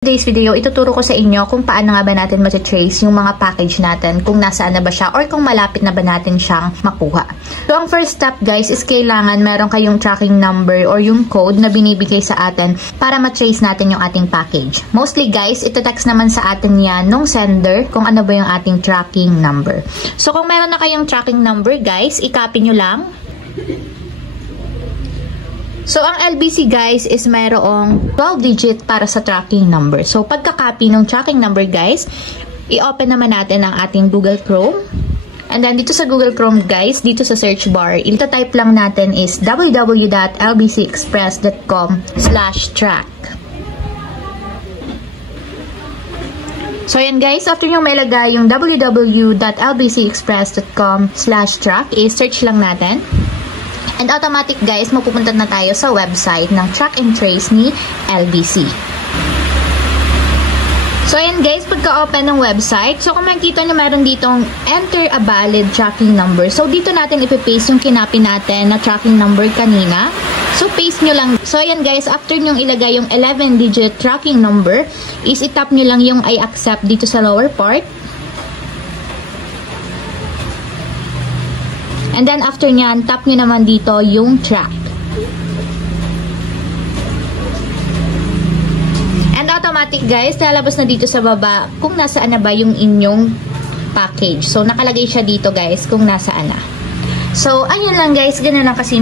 Today's video, ituturo ko sa inyo kung paano nga ba natin ma-trace yung mga package natin, kung nasaan na ba siya or kung malapit na ba natin siyang makuha. So, ang first step guys is kailangan meron kayong tracking number or yung code na binibigay sa atin para ma-trace natin yung ating package. Mostly guys, ito-text naman sa atin yan nung sender kung ano ba yung ating tracking number. So, kung meron na kayong tracking number guys, i-copy nyo lang. So, ang LBC guys is mayroong 12-digit para sa tracking number. So, pagka-copy ng tracking number guys, i-open naman natin ang ating Google Chrome. And then, dito sa Google Chrome guys, dito sa search bar, ito-type lang natin is www.lbcexpress.com/track. So, yan guys, after nyo mailagay yung www.lbcexpress.com/track, i-search lang natin. And automatic guys, mapupunta na tayo sa website ng track and trace ni LBC. So ayan guys, pagka-open ng website, so kung makikita nyo meron ditong enter a valid tracking number. So dito natin ipipaste yung kinopy natin na tracking number kanina. So paste nyo lang. So ayan guys, after nyo ilagay yung 11-digit tracking number, is itap nyo lang yung I accept dito sa lower part. And then, after nyan, tap nyo naman dito yung track. And automatic guys, lalabas na dito sa baba kung nasaan na ba yung inyong package. So, nakalagay siya dito guys kung nasaan na. So, ayun lang guys, ganun lang kasimple.